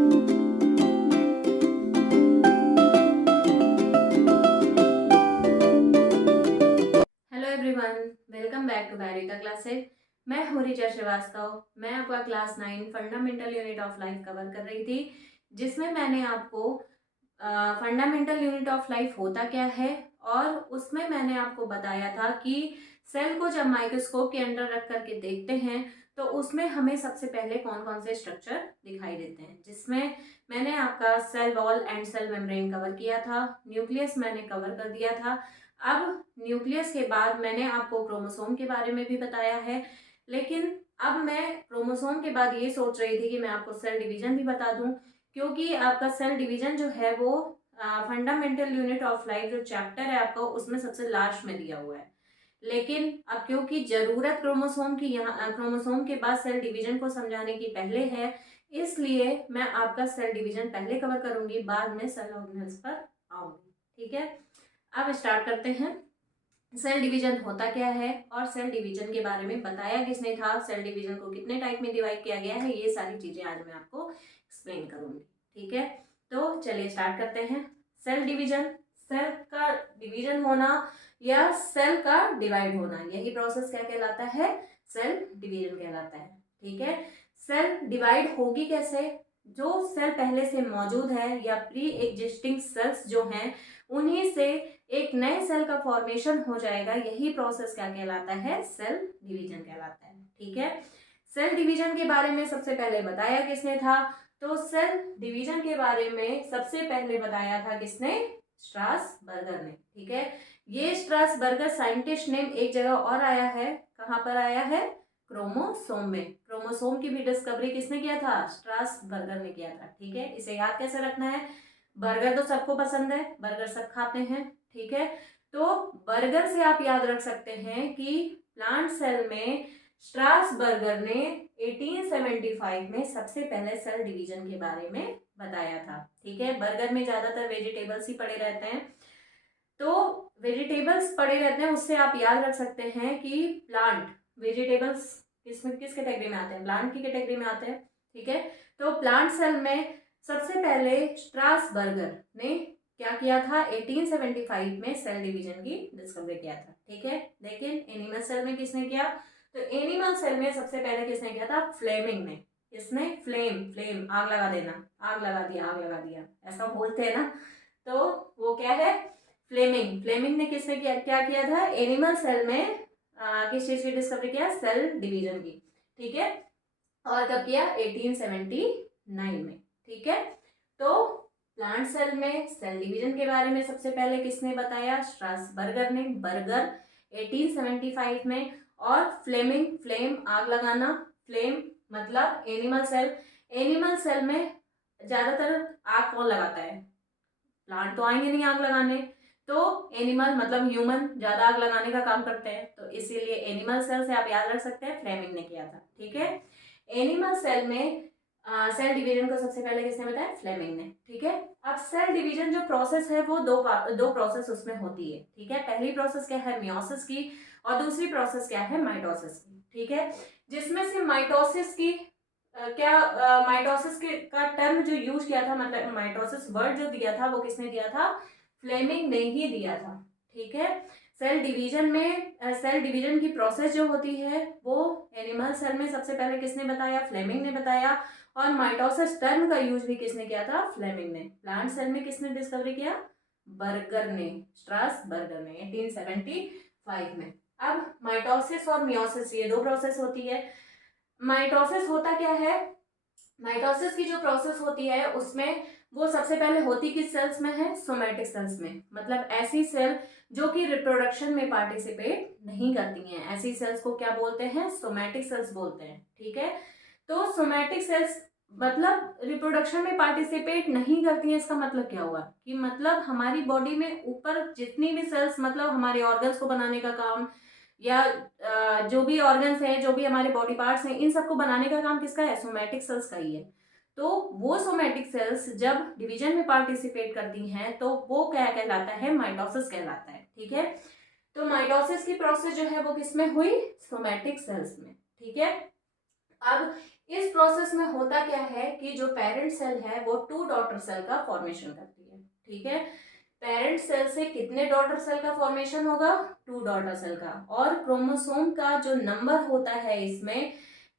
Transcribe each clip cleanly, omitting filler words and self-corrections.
Hello everyone, welcome back to Barita classes. मैं हूँ ऋचा श्रीवास्तव। मैं आपका class 9 fundamental unit of life cover कर रही थी, जिसमें मैंने आपको फंडामेंटल यूनिट ऑफ लाइफ होता क्या है और उसमें मैंने आपको बताया था कि सेल को जब माइक्रोस्कोप के अंदर रख करके देखते हैं तो उसमें हमें सबसे पहले कौन कौन से स्ट्रक्चर दिखाई देते हैं, जिसमें मैंने आपका cell wall and cell membrane cover किया था, न्यूक्लियस मैंने कवर कर दिया था। अब न्यूक्लियस के बाद मैंने आपको क्रोमोसोम के बारे में भी बताया है, लेकिन अब मैं क्रोमोसोम के बाद ये सोच रही थी कि मैं आपको सेल डिवीजन भी बता दूं, क्योंकि आपका सेल डिवीजन जो है वो फंडामेंटल यूनिट ऑफ लाइफ जो चैप्टर है आपका उसमें सबसे लास्ट में दिया हुआ है। लेकिन अब क्योंकि जरूरत क्रोमोसोम की यहाँ क्रोमोसोम के बाद सेल डिवीजन को समझाने की पहले है, इसलिए मैं आपका सेल डिवीजन पहले कवर करूंगी, बाद में सेल ऑर्गेनेल्स पर आऊंगी। ठीक है, अब स्टार्ट करते हैं। सेल डिवीजन होता क्या है और सेल डिवीजन के बारे में बताया किसने था, सेल डिवीजन को कितने टाइप में डिवाइड किया गया है, ये सारी चीजें आज मैं आपको एक्सप्लेन करूंगी। ठीक है, तो चलिए स्टार्ट करते हैं। सेल डिवीजन, सेल का डिवीजन होना या सेल का डिवाइड होना, यही प्रोसेस क्या कहलाता है, सेल डिवीजन कहलाता है। ठीक है, सेल डिवाइड होगी कैसे, जो सेल पहले से मौजूद है या प्री एग्जिस्टिंग सेल्स जो हैं उन्हीं से एक नए सेल का फॉर्मेशन हो जाएगा, यही प्रोसेस क्या कहलाता है, सेल डिवीजन कहलाता है। ठीक है, सेल डिवीजन के बारे में सबसे पहले बताया किसने था, तो सेल डिवीजन के बारे में सबसे पहले बताया था किसने, स्ट्रासबर्गर ने। ठीक है, ये स्ट्रासबर्गर साइंटिस्ट नेम एक जगह और आया है, कहाँ पर आया है, क्रोमोसोम में। क्रोमोसोम की भी डिस्कवरी किसने किया था, स्ट्रासबर्गर ने किया था। ठीक है, इसे याद कैसे रखना है, बर्गर तो सबको पसंद है, बर्गर सब खाते हैं। ठीक है, तो बर्गर से आप याद रख सकते हैं कि प्लांट सेल में स्ट्रासबर्गर ने 1875 में सबसे पहले सेल डिवीजन के बारे में बताया था। ठीक है, बर्गर में ज्यादातर वेजिटेबल्स ही पड़े रहते हैं, तो वेजिटेबल्स पड़े रहते हैं, उससे आप याद रख सकते हैं कि प्लांट वेजिटेबल्स किस कैटेगरी में आते हैं, प्लांट की कैटेगरी में आते हैं। ठीक है, तो प्लांट सेल में सबसे पहले स्ट्रासबर्गर ने क्या किया था, 1875 में सेल डिवीजन की डिस्कवरी किया था। ठीक है, लेकिन एनिमल सेल में किसने किया, तो एनिमल सेल में सबसे पहले किसने किया था, फ्लेमिंग ने। इसने फ्लेम फ्लेम आग लगा देना, आग लगा दिया, आग लगा दिया, ऐसा बोलते हैं ना, तो वो क्या है, फ्लेमिंग। फ्लेमिंग ने किसने किया, क्या किया था, एनिमल सेल में किस चीज की डिस्कवरी किया, सेल डिवीजन की। ठीक है, और कब किया, 1879 में। ठीक है, तो प्लांट सेल में सेल डिवीजन के बारे में सबसे पहले किसने बताया, स्ट्रासबर्गर ने, बर्गर 1875 में। और फ्लेमिंग, फ्लेम आग लगाना, फ्लेम मतलब एनिमल सेल, एनिमल सेल में ज्यादातर आग कौन लगाता है, प्लांट तो आएंगे नहीं आग लगाने, तो एनिमल मतलब ह्यूमन ज्यादा आग लगाने का काम करते हैं, तो इसीलिए एनिमल सेल से आप याद रख सकते हैं फ्लेमिंग ने किया था। ठीक है, एनिमल सेल में सेल डिवीजन को सबसे पहले किसने बताया, फ्लेमिंग ने। ठीक है, अब सेल डिवीजन जो प्रोसेस है वो दो प्रोसेस उसमें होती है। ठीक है, पहली प्रोसेस क्या है, मियोसिस की, और दूसरी प्रोसेस क्या है, माइटोसिस की। ठीक है, जिसमें से माइटोसिस की क्या माइटोसिस के का टर्म जो यूज किया था, मतलब माइटोसिस वर्ड जो दिया था वो किसने दिया था, फ्लेमिंग ने ही दिया था। ठीक है, सेल डिवीजन में सेल डिवीजन की प्रोसेस जो होती है वो एनिमल सेल में सबसे पहले किसने बताया, फ्लेमिंग ने बताया, और माइटोसिस टर्म का यूज भी किसने किया था, फ्लेमिंग ने। प्लांट सेल में किसने डिस्कवरी किया, बर्गर ने, स्ट्रासबर्गर ने 1875 में। अब माइटोसिस और मियोसिस ये दो प्रोसेस होती है। माइटोसिस होता क्या है, माइटोसिस की जो प्रोसेस होती है उसमें वो सबसे पहले होती किस सेल्स में है, सोमैटिक सेल्स में, मतलब ऐसी सेल जो कि रिप्रोडक्शन में पार्टिसिपेट नहीं करती हैं, ऐसी सेल्स को क्या बोलते हैं, सोमैटिक सेल्स बोलते हैं। ठीक है, तो सोमैटिक सेल्स मतलब रिप्रोडक्शन में पार्टिसिपेट नहीं करती हैं, इसका मतलब क्या हुआ कि मतलब हमारी बॉडी में ऊपर जितनी भी सेल्स मतलब हमारे ऑर्गन्स को बनाने का काम या जो भी ऑर्गन्स हैं, जो भी हमारे बॉडी पार्ट्स हैं, इन सबको बनाने का काम किसका है, सोमैटिक सेल्स का ही है। तो वो सोमैटिक सेल्स जब डिवीजन में पार्टिसिपेट करती हैं तो वो क्या कहलाता है, माइटोसिस कहलाता है। ठीक है, तो माइटोसिस की प्रोसेस जो है वो किसमें हुई, सोमैटिक सेल्स में। ठीक है, अब इस प्रोसेस में होता क्या है कि जो पेरेंट सेल है वो 2 डॉटर सेल का फॉर्मेशन करती है, ठीक है। पेरेंट सेल से कितने डॉटर सेल का फॉर्मेशन होगा? 2 डॉटर सेल का। और क्रोमोसोम का जो नंबर होता है इसमें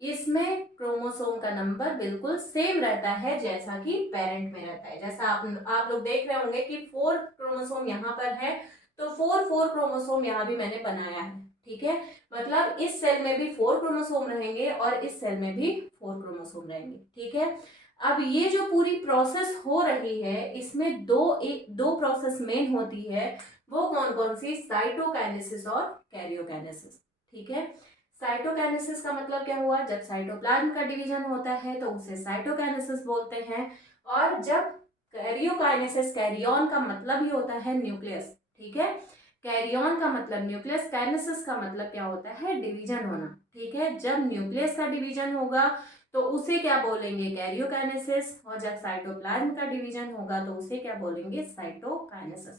इसमें क्रोमोसोम का नंबर बिल्कुल सेम रहता है जैसा कि पेरेंट में रहता है। जैसा आप लोग देख रहे होंगे कि 4 क्रोमोसोम यहाँ पर है, तो 4 क्रोमोसोम यहाँ भी मैंने बनाया है, ठीक है। मतलब इस सेल में भी 4 क्रोमोसोम रहेंगे और इस सेल में भी 4 क्रोमोसोम रहेंगे, ठीक है। अब ये जो पूरी प्रोसेस हो रही है इसमें दो प्रोसेस मेन होती है। वो कौन कौन सी? साइटोकाइनेसिस और कैरियोकाइनेसिस, ठीक है। साइटोकाइनेसिस का मतलब क्या हुआ? जब साइटोप्लाज्म का डिवीजन होता है तो उसे साइटोकाइनेसिस बोलते हैं। और जब कैरियोकाइनेसिस, कैरियन का मतलब ही होता है न्यूक्लियस, ठीक है। कैरियन का मतलब न्यूक्लियस, काइनेसिस का मतलब क्या होता है? डिवीजन होना, ठीक है। जब न्यूक्लियस का डिवीजन होगा तो उसे क्या बोलेंगे? कैरियोकाइनेसिस। और जब साइटोप्लाज्म का डिवीजन होगा तो उसे क्या बोलेंगे? साइटोकाइनेसिस,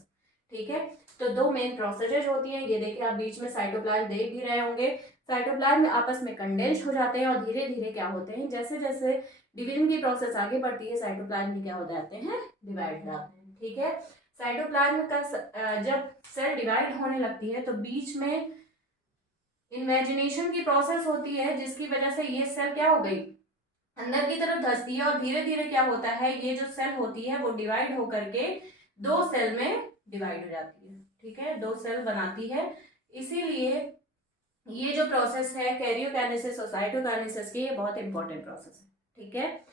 ठीक है। तो दो मेन प्रोसेसेज होती हैं। ये देखिए आप बीच में साइटोप्लाज्म देख भी रहे होंगे। साइटोप्लाज्म में आपस में कंडेंस हो जाते हैं और धीरे धीरे क्या होते हैं, जैसे जैसे डिवीजन की प्रोसेस आगे बढ़ती है साइटोप्लाज्म भी क्या हो जाते हैं? डिवाइड हो जाते हैं, ठीक है। साइटोप्लाज्म का जब सेल डिवाइड होने लगती है तो बीच में इमेजिनेशन की प्रोसेस होती है जिसकी वजह से ये सेल क्या हो गई? अंदर की तरफ धंसती है और धीरे धीरे क्या होता है? ये जो सेल होती है वो डिवाइड होकर के 2 सेल में डिवाइड हो जाती है, ठीक है। 2 सेल बनाती है। इसीलिए ये जो प्रोसेस है कैरियोकाइनेसिस और साइटोकाइनेसिस की, ये बहुत इंपॉर्टेंट प्रोसेस है, ठीक है।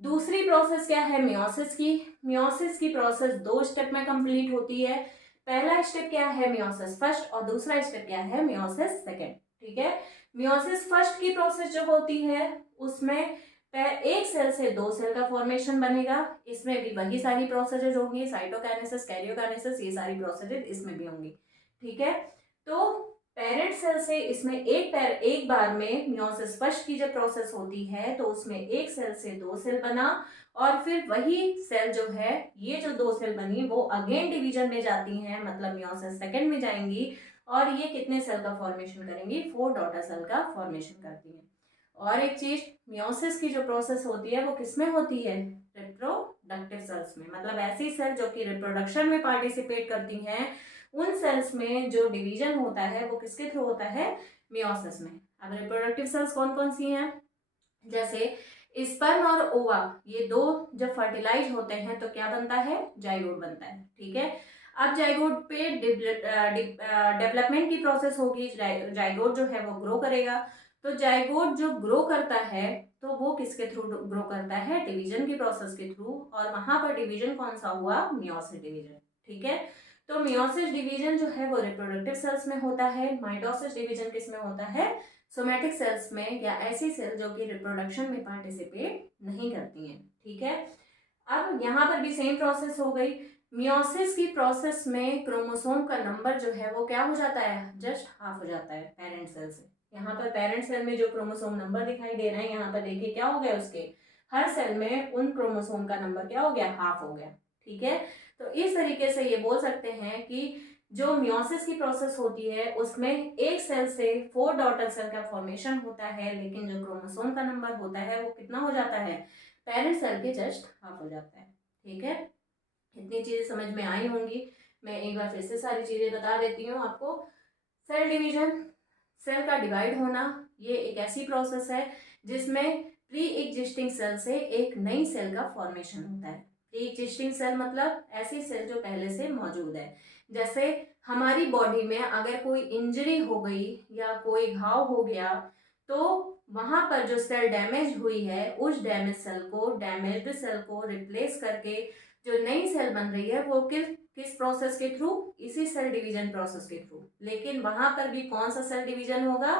दूसरी प्रोसेस क्या है? मियोसिस की। मियोसिस की प्रोसेस 2 स्टेप में कंप्लीट होती है। पहला स्टेप क्या है? Meiosis first. और दूसरा स्टेप क्या है? मियोसिस सेकेंड, ठीक है। मियोसिस फर्स्ट की प्रोसेस जो होती है उसमें एक सेल से 2 सेल का फॉर्मेशन बनेगा। इसमें भी वही सारी प्रोसेसेज होंगी, साइटोकाइनेसिस, कैरियोकाइनेसिस, ये सारी प्रोसेसेज इसमें भी होंगी, ठीक है। तो पेरेंट सेल से इसमें एक बार में मियोसिस फर्स्ट की जब प्रोसेस होती है तो उसमें एक सेल से 2 सेल बना और फिर वही सेल जो है, ये जो 2 सेल बनी वो अगेन डिवीजन में जाती हैं, मतलब मियोसिस सेकेंड में जाएंगी और ये कितने सेल का फॉर्मेशन करेंगी? 4 डॉटर सेल का फॉर्मेशन करती हैं। और एक चीज, मियोसिस की जो प्रोसेस होती है वो किसमें होती है? रिप्रोडक्टिव सेल्स में, मतलब ऐसी सेल जो कि रिप्रोडक्शन में पार्टिसिपेट करती हैं। उन सेल्स में जो डिवीजन होता है वो किसके थ्रू होता है? मियोसिस में। अब रिप्रोडक्टिव सेल्स कौन कौन सी हैं? जैसे स्पर्म और ओवा, ये दो जब फर्टिलाइज होते हैं तो क्या बनता है? जाइगोट बनता है, ठीक है। अब जाइगोट पे डेवलपमेंट की प्रोसेस होगी। जाइगोट जो है वो ग्रो करेगा। तो जाइगोट जो ग्रो करता है तो वो किसके थ्रू ग्रो करता है? डिवीजन की प्रोसेस के थ्रू। और वहां पर डिवीजन कौन सा हुआ? मियोसिस डिवीजन, ठीक है। तो मियोसिस डिवीजन जो है वो रिप्रोडक्टिव सेल्स में होता है। माइटोसिस डिवीजन किस में होता है? सोमैटिक सेल्स में, या ऐसी सेल जो कि रिप्रोडक्शन में पार्टिसिपेट नहीं करती हैं, ठीक है। अब यहाँ पर भी सेम प्रोसेस हो गई। मियोसिस की प्रोसेस में क्रोमोसोम का नंबर जो है वो क्या हो जाता है? जस्ट हाफ हो जाता है पेरेंट सेल से। यहाँ पर पेरेंट सेल में जो क्रोमोसोम नंबर दिखाई दे रहे हैं, यहाँ पर देखिए क्या हो गया, उसके हर सेल में उन क्रोमोसोम का नंबर क्या हो गया? हाफ हो गया, ठीक है। तो इस तरीके से ये बोल सकते हैं कि जो मियोसिस की प्रोसेस होती है उसमें एक सेल से 4 डॉटर सेल का फॉर्मेशन होता है, लेकिन जो क्रोमोसोम का नंबर होता है वो कितना हो जाता है? पेरेंट सेल के जस्ट हाफ हो जाता है, ठीक है। इतनी चीजें समझ में आई होंगी। मैं एक बार फिर से सारी चीजें बता देती हूँ आपको। सेल डिवीजन, सेल का डिवाइड होना, ये एक ऐसी प्रोसेस है जिसमें प्री एग्जिस्टिंग सेल से एक नई सेल का फॉर्मेशन होता है। प्री एग्जिस्टिंग सेल मतलब ऐसी सेल जो पहले से मौजूद है। जैसे हमारी बॉडी में अगर कोई इंजरी हो गई या कोई घाव हो गया तो वहां पर जो सेल डैमेज हुई है उस डैमेज सेल को, डैमेज्ड सेल को रिप्लेस करके जो नई सेल बन रही है वो किस प्रोसेस के थ्रू? इसी सेल डिवीजन प्रोसेस के थ्रू। लेकिन वहां पर भी कौन सा सेल डिवीजन होगा?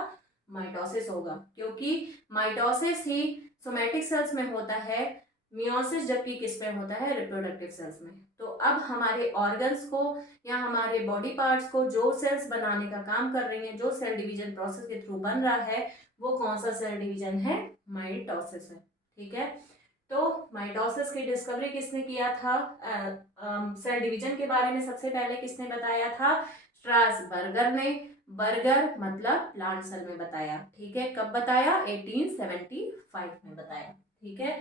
माइटोसिस होगा, क्योंकि माइटोसिस ही सोमैटिक सेल्स में होता है, मियोसिस जबकि किस में होता है? रिप्रोडक्टिव सेल्स में। तो अब हमारे ऑर्गन्स को या हमारे बॉडी पार्ट्स को जो सेल्स बनाने का काम कर रही हैं, जो सेल डिवीजन प्रोसेस के थ्रू बन रहा है, वो कौन सा सेल डिवीजन है? माइटोसिस है, ठीक है। तो माइटोसिस की डिस्कवरी किसने किया था? सेल डिवीजन के बारे में सबसे पहले किसने बताया था? स्ट्रासबर्गर ने। बर्गर मतलब प्लांट सेल में बताया। ठीक है, कब बताया? 1875 में बताया। ठीक है,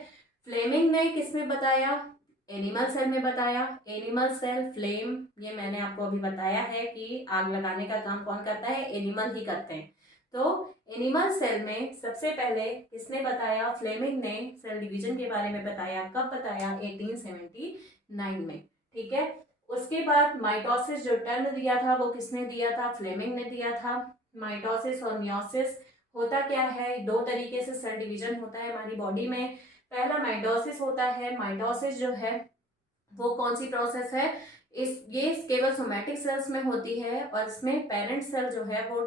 फ्लेमिंग ने किस में बताया? एनिमल सेल में बताया। एनिमल सेल फ्लेम, ये मैंने आपको अभी बताया है कि आग लगाने का काम कौन करता है? एनिमल ही करते हैं। तो एनिमल सेल में सबसे पहले किसने बताया? फ्लेमिंग ने सेल डिवीजन के बारे में बताया। कब बताया? 1879 में। ठीक है, उसके बाद माइटोसिस जो टर्म दिया था वो किसने दिया था? फ्लेमिंग ने दिया था। माइटोसिस और मियोसिस होता क्या है? दो तरीके से सेल डिवीजन होता है हमारी बॉडी में। पहला माइटोसिस होता है। माइटोसिस जो है वो कौन सी प्रोसेस है? ये केवल सोमैटिक सेल्स में होती है और इसमें पेरेंट सेल जो है वो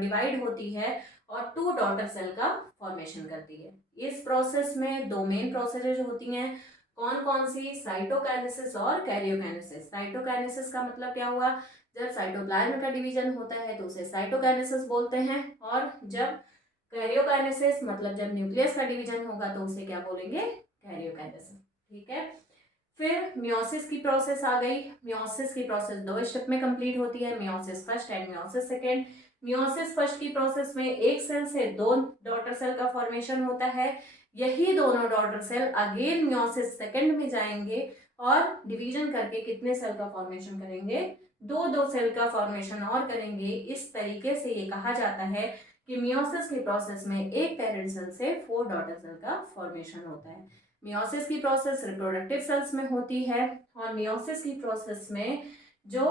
डिवाइड होती है और टू डॉटर सेल का फॉर्मेशन करती है। इस प्रोसेस में दो मेन प्रोसेसेज होती हैं। कौन कौन सी? साइटोकाइनेसिस और कैरियोकाइनेसिस। साइटोकाइनेसिस का मतलब क्या हुआ? जब साइटोप्लाज्म का डिवीजन होता है तो उसे साइटोकाइनेसिस बोलते हैं, और जब कैरियोकाइनेसिस मतलब जब न्यूक्लियस का डिवीजन होगा तो उसे क्या बोलेंगे? कैरियोकाइनेसिस। ठीक है, फिर मियोसिस की प्रोसेस आ गई। मियोसिस की प्रोसेस दो स्टेप में कंप्लीट होती है, meiosis first and meiosis second. Meiosis first की प्रोसेस में एक सेल से दो डॉटर सेल का फॉर्मेशन होता है। यही दोनों daughter cell again meiosis second में जाएंगे और डिवीजन करके कितने सेल का फॉर्मेशन करेंगे? दो दो सेल का फॉर्मेशन और करेंगे। इस तरीके से ये कहा जाता है कि मियोसिस की प्रोसेस में एक पेरेंट सेल से 4 डॉटर सेल का फॉर्मेशन होता है। मियोसिस की प्रोसेस रिप्रोडक्टिव सेल्स में होती है और मियोसिस की प्रोसेस में जो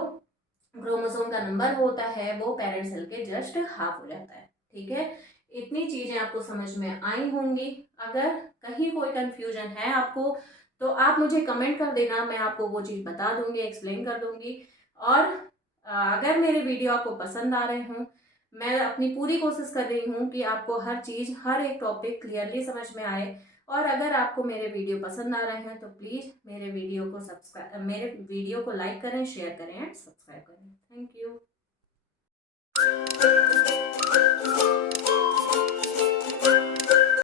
क्रोमोसोम का नंबर होता है वो पेरेंट सेल के जस्ट हाफ हो जाता है। ठीक है, इतनी चीजें आपको समझ में आई होंगी। अगर कहीं कोई कंफ्यूजन है आपको तो आप मुझे कमेंट कर देना, मैं आपको वो चीज़ बता दूंगी, एक्सप्लेन कर दूंगी। और अगर मेरे वीडियो आपको पसंद आ रहे हों, मैं अपनी पूरी कोशिश कर रही हूँ कि आपको हर चीज़, हर एक टॉपिक क्लियरली समझ में आए। और अगर आपको मेरे वीडियो पसंद आ रहे हैं तो प्लीज़ मेरे वीडियो को लाइक करें, शेयर करें एंड सब्सक्राइब करें। Thank you.